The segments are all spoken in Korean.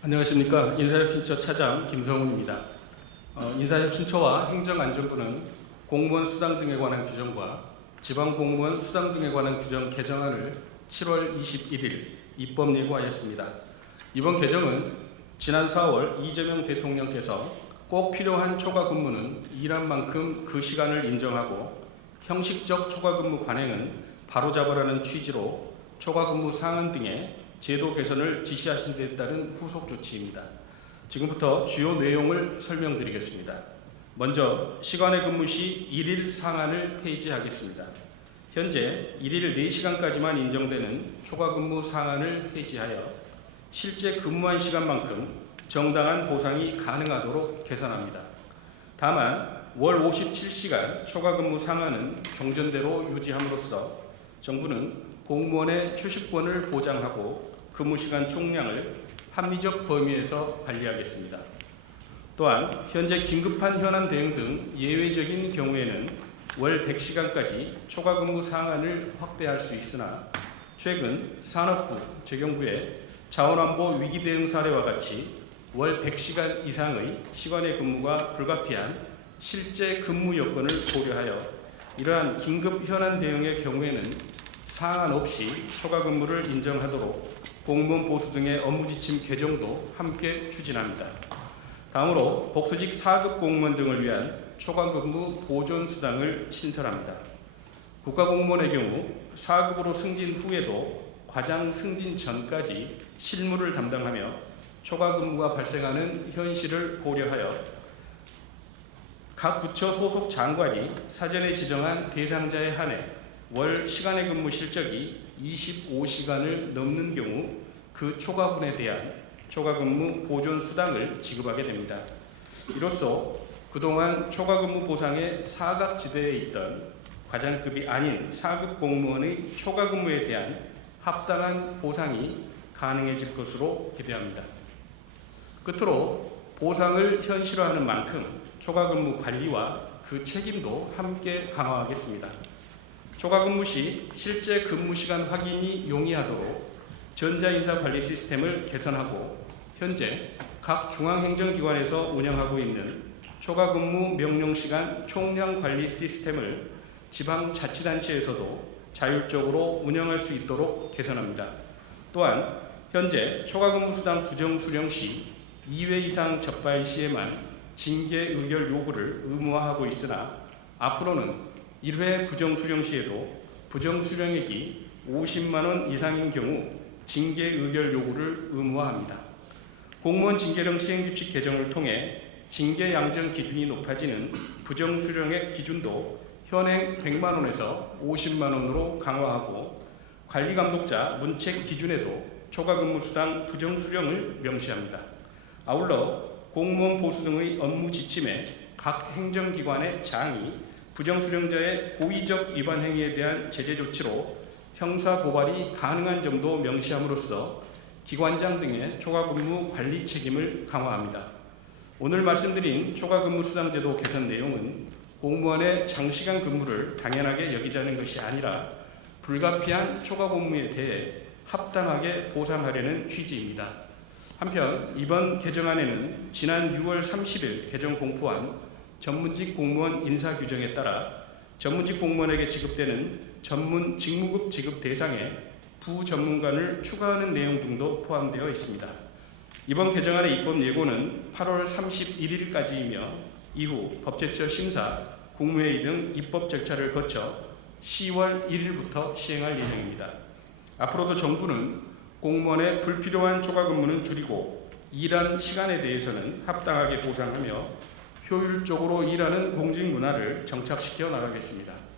안녕하십니까. 인사혁신처 차장 김성훈입니다. 인사혁신처와 행정안전부는 공무원 수당 등에 관한 규정과 지방공무원 수당 등에 관한 규정 개정안을 7월 21일 입법 예고하였습니다. 이번 개정은 지난 4월 이재명 대통령께서 꼭 필요한 초과 근무는 일한 만큼 그 시간을 인정하고 형식적 초과 근무 관행은 바로잡으라는 취지로 초과 근무 상한 등의 제도 개선을 지시하신 데 따른 후속 조치입니다. 지금부터 주요 내용을 설명드리겠습니다. 먼저 시간의 근무 시 일일 상한을 폐지하겠습니다. 현재 일일 4시간까지만 인정되는 초과 근무 상한을 폐지하여 실제 근무한 시간만큼 정당한 보상이 가능하도록 개선합니다. 다만 월 57시간 초과 근무 상한은 종전대로 유지함으로써 정부는 공무원의 휴식권을 보장하고 근무시간 총량을 합리적 범위에서 관리하겠습니다. 또한 현재 긴급한 현안 대응 등 예외적인 경우에는 월 100시간까지 초과 근무 상한을 확대할 수 있으나 최근 산업부, 재경부의 자원안보 위기 대응 사례와 같이 월 100시간 이상의 시간의 근무가 불가피한 실제 근무 여건을 고려하여 이러한 긴급 현안 대응의 경우에는 상한 없이 초과 근무를 인정하도록 공무원 보수 등의 업무 지침 개정도 함께 추진합니다. 다음으로 복수직 4급 공무원 등을 위한 초과 근무 보존 수당을 신설합니다. 국가공무원의 경우 4급으로 승진 후에도 과장 승진 전까지 실무를 담당하며 초과 근무가 발생하는 현실을 고려하여 각 부처 소속 장관이 사전에 지정한 대상자에 한해 월 시간의 근무 실적이 25시간을 넘는 경우 그 초과분에 대한 초과 근무 보존 수당을 지급하게 됩니다. 이로써 그동안 초과 근무 보상의 사각지대에 있던 과장급이 아닌 4급 공무원의 초과 근무에 대한 합당한 보상이 가능해질 것으로 기대합니다. 끝으로 보상을 현실화하는 만큼 초과 근무 관리와 그 책임도 함께 강화하겠습니다. 초과 근무 시 실제 근무 시간 확인이 용이하도록 전자인사관리 시스템을 개선하고 현재 각 중앙행정기관에서 운영하고 있는 초과 근무 명령시간 총량 관리 시스템을 지방자치단체에서도 자율적으로 운영할 수 있도록 개선합니다. 또한 현재 초과 근무 수당 부정 수령 시 2회 이상 적발 시에만 징계 의결 요구를 의무화하고 있으나 앞으로는 1회 부정수령 시에도 부정수령액이 50만 원 이상인 경우 징계 의결 요구를 의무화합니다. 공무원 징계령 시행규칙 개정을 통해 징계 양정 기준이 높아지는 부정수령액 기준도 현행 100만 원에서 50만 원으로 강화하고 관리감독자 문책 기준에도 초과근무수당 부정수령을 명시합니다. 아울러 공무원 보수 등의 업무 지침에 각 행정기관의 장이 부정수령자의 고의적 위반 행위에 대한 제재 조치로 형사 고발이 가능한 점도 명시함으로써 기관장 등의 초과근무 관리 책임을 강화합니다. 오늘 말씀드린 초과근무수당제도 개선 내용은 공무원의 장시간 근무를 당연하게 여기자는 것이 아니라 불가피한 초과근무에 대해 합당하게 보상하려는 취지입니다. 한편 이번 개정안에는 지난 6월 30일 개정 공포한 전문직 공무원 인사 규정에 따라 전문직 공무원에게 지급되는 전문 직무급 지급 대상에 부전문관을 추가하는 내용 등도 포함되어 있습니다. 이번 개정안의 입법 예고는 8월 31일까지이며 이후 법제처 심사, 국무회의 등 입법 절차를 거쳐 10월 1일부터 시행할 예정입니다. 앞으로도 정부는 공무원의 불필요한 초과근무는 줄이고 일한 시간에 대해서는 합당하게 보상하며 효율적으로 일하는 공직 문화를 정착시켜 나가겠습니다.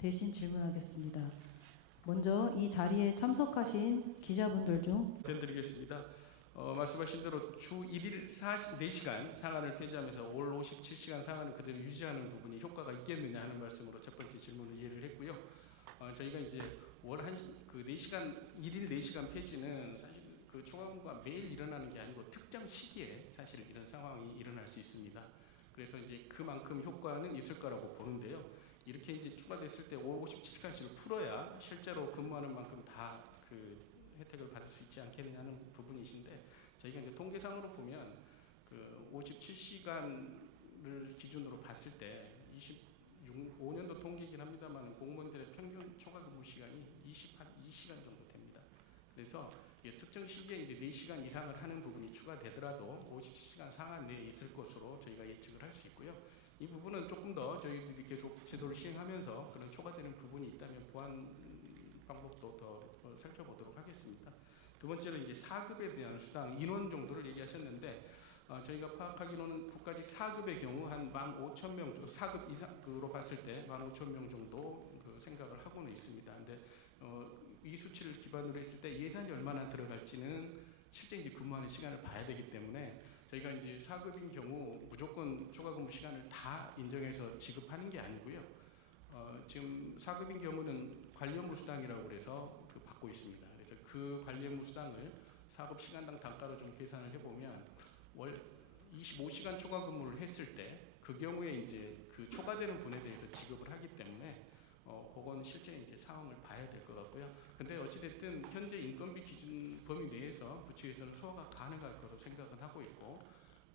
대신 질문하겠습니다. 먼저 이 자리에 참석하신 기자분들 중 답변드리겠습니다. 말씀하신 대로 주 1일 4시간 상한을 폐지하면서 올 57시간 상한을 그대로 유지하는 부분이 효과가 있겠느냐 하는 말씀으로 첫 번째 질문을 이해를 했고요. 저희가 이제 월 4시간, 1일 4시간 폐지는 사실 그 초과근무가 매일 일어나는 게 아니고 특정 시기에 사실 이런 상황이 일어날 수 있습니다. 그래서 이제 그만큼 효과는 있을 거라고 보는데요. 이렇게 이제 추가됐을 때 월 57시간씩을 풀어야 실제로 근무하는 만큼 다 그 혜택을 받을 수 있지 않겠느냐는 부분이신데, 저희가 이제 통계상으로 보면 그 57시간을 기준으로 봤을 때 25년도 통계이긴 합니다만 공무원들의 평균 초과 근무 시간이 22시간 정도 됩니다. 그래서 특정 시기에 이제 4시간 이상을 하는 부분이 추가되더라도 57시간 상한 내에 있을 것으로 저희가 예측을 할 수 있고요. 이 부분은 조금 더 저희들이 계속 제도를 시행하면서 그런 초과되는 부분이 있다면 보완 방법도 더 살펴보도록 하겠습니다. 두 번째로 이제 4급에 대한 수당 인원 정도를 얘기하셨는데, 저희가 파악하기로는 국가직 4급의 경우 한 15,000명, 4급 이상으로 봤을 때 15,000명 정도 그 생각을 하고는 있습니다. 근데 이 수치를 기반으로 했을 때 예산이 얼마나 들어갈지는 실제 이제 근무하는 시간을 봐야 되기 때문에 저희가 이제 4급인 경우 무조건 초과 근무 시간을 다 인정해서 지급하는 게 아니고요. 지금 4급인 경우는 관리업무 수당이라고 해서 그 받고 있습니다. 그래서 그 관리업무 수당을 4급 시간당 단가로 좀 계산을 해보면 월 25시간 초과 근무를 했을 때 그 경우에 이제 그 초과되는 분에 대해서 지급을 하기 때문에 그건 실제 이제 상황을 봐야 될 것 같고요. 근데 어찌됐든 현재 인건비 기준 범위 내에서 부처에서는 소화가 가능할 거로 생각은 하고 있고,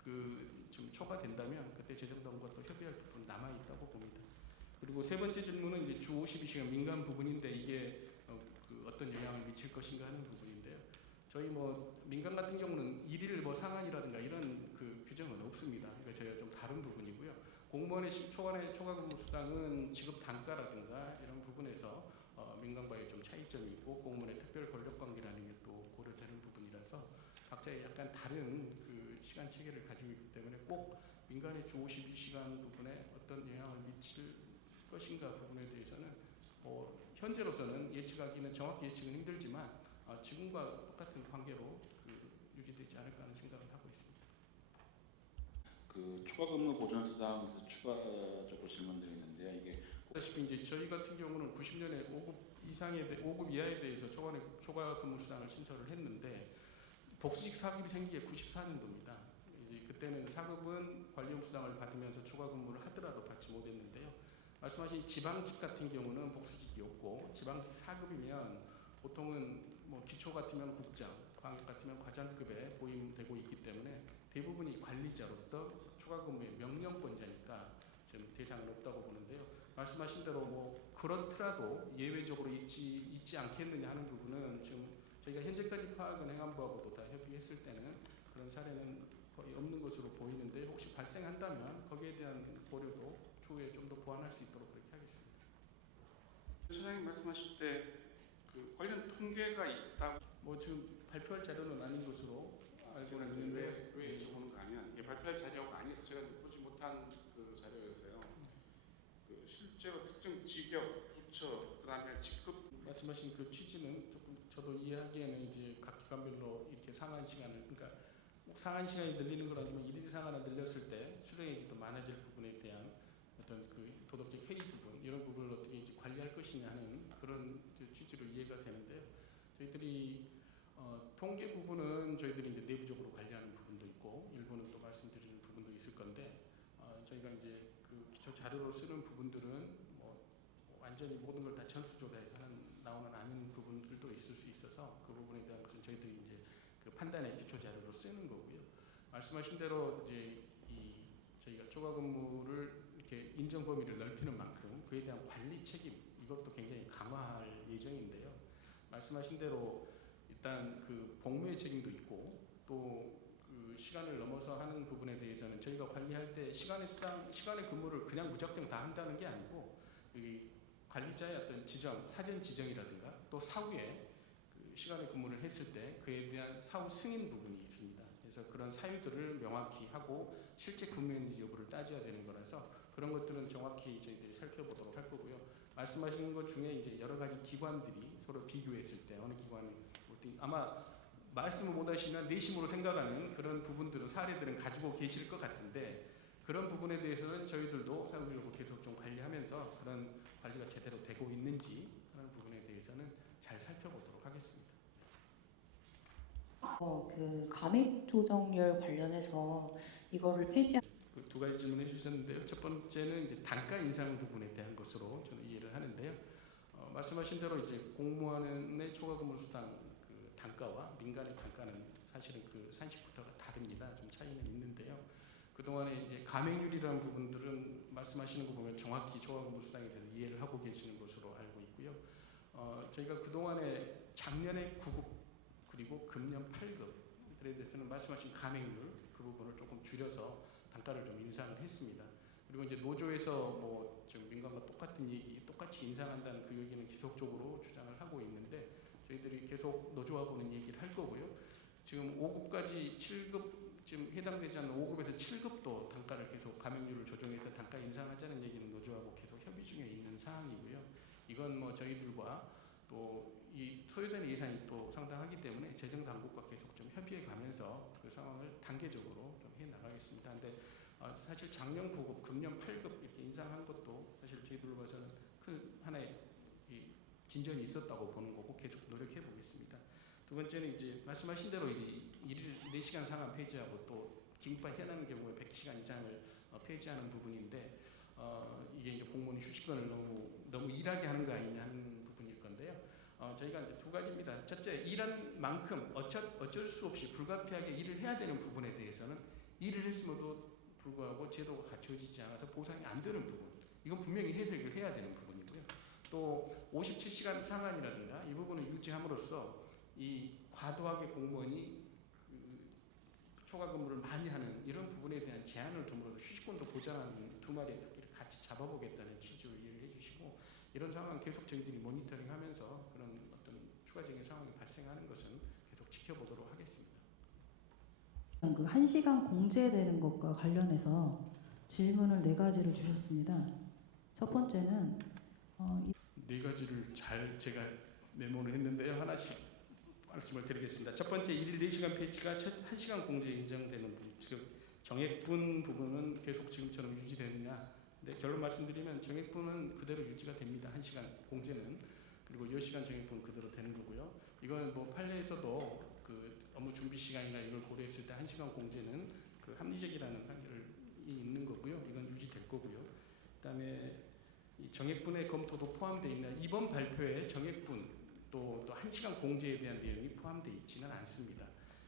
그 좀 초과된다면 그때 재정당국과 또 협의할 부분 남아 있다고 봅니다. 그리고 세 번째 질문은 이제 주 52시간 민간 부분인데 이게 그 어떤 영향을 미칠 것인가 하는 부분인데요. 저희 뭐 민간 같은 경우는 일일 뭐 상한이라든가 이런 그 규정은 없습니다. 그러니까 저희가 좀 다른 부분이고요. 공무원의 초과의 초과근무 수당은 지급 단가라든가 이런 부분에서 민간과의 좀 차이점이 있고 공무원의 특별 권력 관계라는 게 또 고려되는 부분이라서 각자의 약간 다른 그 시간 체계를 가지고 있기 때문에 꼭 민간의 주 52시간 부분에 어떤 영향을 미칠 것인가 부분에 대해서는 현재로서는 예측하기는 정확히 예측은 힘들지만 지금과 똑같은 관계로 유지되지 않을까 하는 생각을 하고 있습니다. 그 초과근무 보전수당에서 추가적으로 질문드리는데요. 이게 보다시피 이제 저희 같은 경우는 90년에 5급 이하에 대해서 초과 근무 수당을 신청을 했는데 복수직 4급이 생기게 94년도입니다. 이제 그때는 4급은 관리용 수당을 받으면서 초과 근무를 하더라도 받지 못했는데요. 말씀하신 지방직 같은 경우는 복수직이 없고 지방직 4급이면 보통은 뭐 기초 같으면 국장, 광역 같으면 과장급에 보임되고 있기 때문에 대부분이 관리자로서 초과 근무의 명령권자니까 지금 대상은 없다고 보는데요. 말씀하신 대로 뭐 그렇더라도 예외적으로 있지 않겠느냐 하는 부분은 지금 저희가 현재까지 파악은 행안부하고도 다 협의했을 때는 그런 사례는 거의 없는 것으로 보이는데, 혹시 발생한다면 거기에 대한 고려도 추후에 좀 더 보완할 수 있도록 그렇게 하겠습니다. 차장님 말씀하실 때 그 관련 통계가 있다고 뭐 지금 발표할 자료는 아닌 것으로 알고 제가 이제 있는데 왜 여쭤보는 거 아니면 이게 발표할 자료가 아니어서 제가 보지 못한 그 자료여서요. 그 실제로 특정 직역, 부처, 그다음에 직급 말씀하신 그 취지는 조금 저도 이해하기에는 이제 각 기관별로 이렇게 상한 시간을, 그러니까 꼭 상한 시간이 늘리는 건 아니지만 일일 상한을 늘렸을 때 수령액이 또 많아질 부분에 대한 어떤 그 도덕적 해이 부분, 이런 부분을 어떻게 이제 관리할 것이냐 하는 그런 취지로 이해가 되는데요. 저희들이 통계 부분은 저희들이 이제 내부적으로 관리하는 부분도 있고 일부는 또 말씀드리는 부분도 있을 건데, 저희가 이제 그 기초 자료로 쓰는 부분들은 뭐 완전히 모든 걸 다 전수조사해서 나오는 아닌 부분들도 있을 수 있어서 그 부분에 대한 것은 저희들이 이제 그 판단의 기초 자료로 쓰는 거고요. 말씀하신 대로 이제 저희가 초과 근무를 이렇게 인정 범위를 넓히는 만큼 그에 대한 관리 책임, 이것도 굉장히 강화할 예정인데요. 말씀하신 대로 일단 그 복무의 책임도 있고 또 그 시간을 넘어서 하는 부분에 대해서는 저희가 관리할 때 시간의 근무를 그냥 무작정 다 한다는 게 아니고 이 관리자의 어떤 지정, 사전 지정이라든가 또 사후에 그 시간의 근무를 했을 때 그에 대한 사후 승인 부분이 있습니다. 그래서 그런 사유들을 명확히 하고 실제 근무했는지 여부를 따져야 되는 거라서 그런 것들은 정확히 저희들이 살펴보도록 할 거고요. 말씀하시는 것 중에 이제 여러 가지 기관들이 서로 비교했을 때 어느 기관은 아마 말씀을 못 하시면 내심으로 생각하는 그런 부분들은 사례들은 가지고 계실 것 같은데 그런 부분에 대해서는 저희들도 사후적으로 계속 좀 관리하면서 그런 관리가 제대로 되고 있는지 그런 부분에 대해서는 잘 살펴보도록 하겠습니다. 그 감액 조정률 관련해서 이거를 폐지. 그 두 가지 질문해 주셨는데요. 첫 번째는 이제 단가 인상 부분에 대한 것으로 저는 이해를 하는데요. 말씀하신 대로 이제 공무원의 초과 근무 수당 그 단가와 민간의 단가는 사실은 그 산식부터가 다릅니다. 좀 차이는 있는데요. 그동안에 이제 감액률이라는 부분들은 말씀하시는 거 보면 정확히 초과 근무 수당에 대해서 이해를 하고 계시는 것으로 알고 있고요. 저희가 그동안에 작년에 9급 그리고 금년 8급들에 대해서는 말씀하신 감액률 그 부분을 조금 줄여서 단가를 좀 인상을 했습니다. 그리고 이제 노조에서 뭐 지금 민간과 똑같은 얘기, 똑같이 인상한다는 그 얘기는 지속적으로 주장을 하고 있는데 저희들이 계속 노조하고는 얘기를 할 거고요. 지금 5급까지 7급 지금 해당되지 않는 5급에서 7급도 단가를 계속 감액률을 조정해서 단가 인상하자는 얘기는 노조하고 계속 협의 중에 있는 사항이고요. 이건 뭐 저희들과 또 이 소요되는 예산이 또 상당하기 때문에 재정 당국과 계속 좀 협의해 가면서 그 상황을 단계적으로 좀 해 나가겠습니다. 근데 사실 작년 9급, 금년 8급 이렇게 인상한 것도 사실 저희들로 봐서는 큰 하나의 이 진전이 있었다고 보는 거고 계속 노력해 보겠습니다. 두 번째는 이제 말씀하신 대로 이제 일일 4시간 상한 폐지하고 또 긴급한 현황 경우에 100시간 이상을 폐지하는 부분인데 이게 이제 공무원이 휴식권을 너무 일하게 하는 거 아니냐 하는 부분일 건데요. 저희가 이제 두 가지입니다. 첫째, 일한 만큼 어쩔 수 없이 불가피하게 일을 해야 되는 부분에 대해서는 일을 했음에도 불구하고 제도가 갖춰지지 않아서 보상이 안 되는 부분, 이건 분명히 해석을 해야 되는 부분이고요. 또 57시간 상한이라든가 이 부분을 유지함으로써 이 과도하게 공무원이 초과 근무를 많이 하는 이런 부분에 대한 제한을 둠으로써 휴식권도 보장하는 두 마리의 토끼를 같이 잡아보겠다는 취지로 이해를 해주시고 이런 상황은 계속 저희들이 모니터링하면서 그런 어떤 추가적인 상황이 발생하는 것은 계속 지켜보도록 하겠습니다. 그 1시간 공제되는 것과 관련해서 질문을 4가지를 주셨습니다. 첫 번째는 네 가지를 잘 제가 메모를 했는데요. 하나씩 말씀을 드리겠습니다. 첫 번째, 일일 4시간 폐지가 1시간 공제 인정되는 부분, 즉 정액분 부분은 계속 지금처럼 유지되느냐. 근데 결론 말씀드리면 정액분은 그대로 유지가 됩니다. 1시간 공제는. 그리고 10시간 정액분은 그대로 되는 거고요. 이건 뭐 판례에서도 그 업무 준비 시간이나 이걸 고려했을 때 1시간 공제는 그 합리적이라는 판결이 있는 거고요. 이건 유지될 거고요. 그다음에 이 정액분의 검토도 포함되어 있는 이번 발표에 정액분 또 1시간 공제에 대한 내용이 포함되어 있지는 않습니다.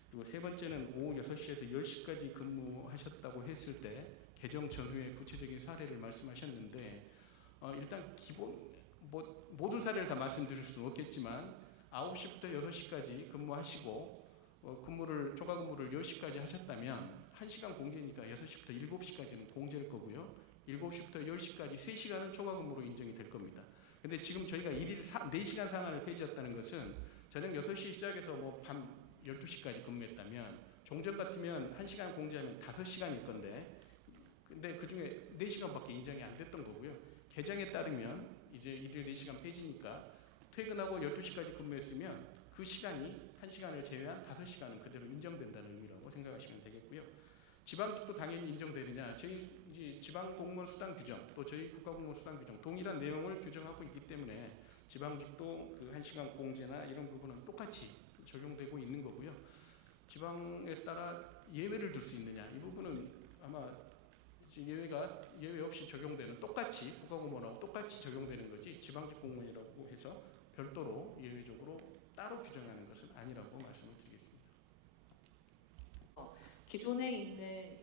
그리고 세 번째는 오후 6시에서 10시까지 근무하셨다고 했을 때 개정 전후의 구체적인 사례를 말씀하셨는데 일단 기본 모든 사례를 다 말씀드릴 수는 없겠지만 9시부터 6시까지 근무하시고 초과 근무를 10시까지 하셨다면 1시간 공제니까 6시부터 7시까지는 공제일 거고요. 7시부터 10시까지 3시간은 초과 근무로 인정이 될 겁니다. 근데 지금 저희가 일일 4시간 상한을 폐지했다는 것은 저녁 6시 시작해서 뭐 밤 12시까지 근무했다면 종전 같으면 1시간 공제하면 5시간일 건데 근데 그중에 4시간밖에 인정이 안 됐던 거고요. 개정에 따르면 이제 일일 4시간 폐지니까 퇴근하고 12시까지 근무했으면 그 시간이 1시간을 제외한 5시간은 그대로 인정된다는 의미라고 생각하시면 되겠고요. 지방직도 당연히 인정되느냐. 저희 이제 지방공무원 수당 규정 또 저희 국가공무원 수당 규정 동일한 내용을 규정하고 있기 때문에 지방직도 그 1시간 공제나 이런 부분은 똑같이 적용되고 있는 거고요. 지방에 따라 예외를 둘 수 있느냐. 이 부분은 아마 예외 없이 적용되는 똑같이 국가공무원하고 똑같이 적용되는 거지 지방직 공무원이라고 해서 별도로 예외적으로 따로 규정하는 것은 아니라고 말씀을 드리겠습니다. 기존에 있는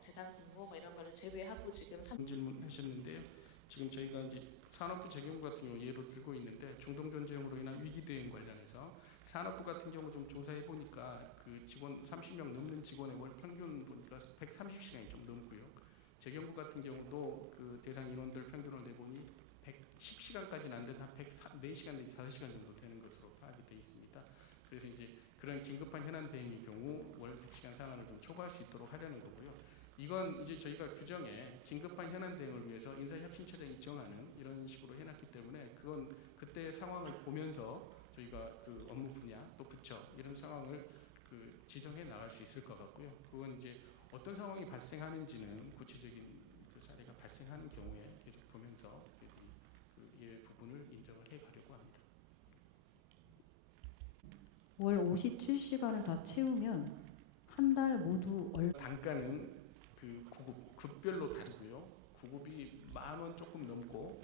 재단 공고 뭐 이런 거를 제외하고 지금 질문하셨는데요. 지금 저희가 이제 산업부 재경부 같은 경우 예를 들고 있는데 중동 전쟁으로 인한 위기 대응 관련해서 산업부 같은 경우 좀 조사해 보니까 그 직원 30명 넘는 직원의 월 평균 보니까 130시간이 좀 넘고요. 재경부 같은 경우도 그 대상 인원들 평균을 내보니 110시간까지는 안 되다 104시간 내지 5시간 정도 되는 것으로 파악이 되어 있습니다. 그래서 이제 그런 긴급한 현안 대응의 경우 월 100시간 상한을 좀 초과할 수 있도록 하려는 거고요. 이건 이제 저희가 규정에 긴급한 현안 대응을 위해서 인사혁신처장이 정하는 이런 식으로 해놨기 때문에 그건 그때 상황을 보면서 저희가 그 업무 분야 또 부처 이런 상황을 그 지정해 나갈 수 있을 것 같고요. 그건 이제 어떤 상황이 발생하는지는 구체적인 그 사례가 발생하는 경우에 계속 보면서 이 부분을 인정을 해 가려고 합니다. 월 57시간을 다 채우면 한 달 모두 단가는 그 급별로 다르고요. 9급이 10,000원 조금 넘고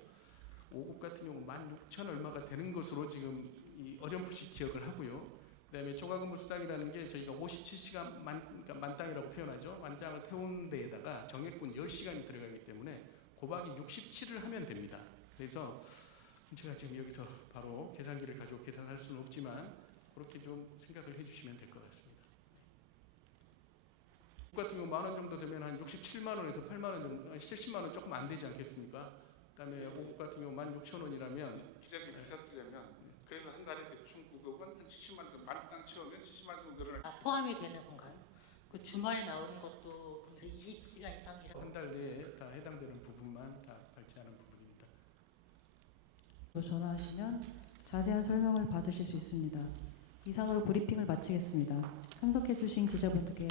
5급 같은 경우 16,000 얼마가 되는 것으로 지금 어렴풋이 기억을 하고요. 그다음에 초과근무 수당이라는 게 저희가 57시간 그러니까 만땅이라고 표현하죠. 만장을 태운 데에다가 정액분 10시간이 들어가기 때문에 곱하기 67을 하면 됩니다. 그래서 제가 지금 여기서 바로 계산기를 가지고 계산할 수는 없지만 그렇게 좀 생각을 해주시면 될 것 같습니다. 같은 경우 10,000원 정도 되면 한 67만 원에서 8만 원 정도, 70만 원 조금 안 되지 않겠습니까? 그다음에 5급 같은 경우 16,000원이라면 기자들이 기사 쓰려면 그래서 한 달에 대충 9급은 한 70만 원, 만땅 채우면 70만 원 정도 늘어날 포함이 되는 건가요? 그 주말에 나오는 것도 거기서 20시간 이상 일하고 한 달 내에 다 해당되는 부분만 다 발제하는 부분입니다. 전화하시면 자세한 설명을 받으실 수 있습니다. 이상으로 브리핑을 마치겠습니다. 참석해 주신 기자분들께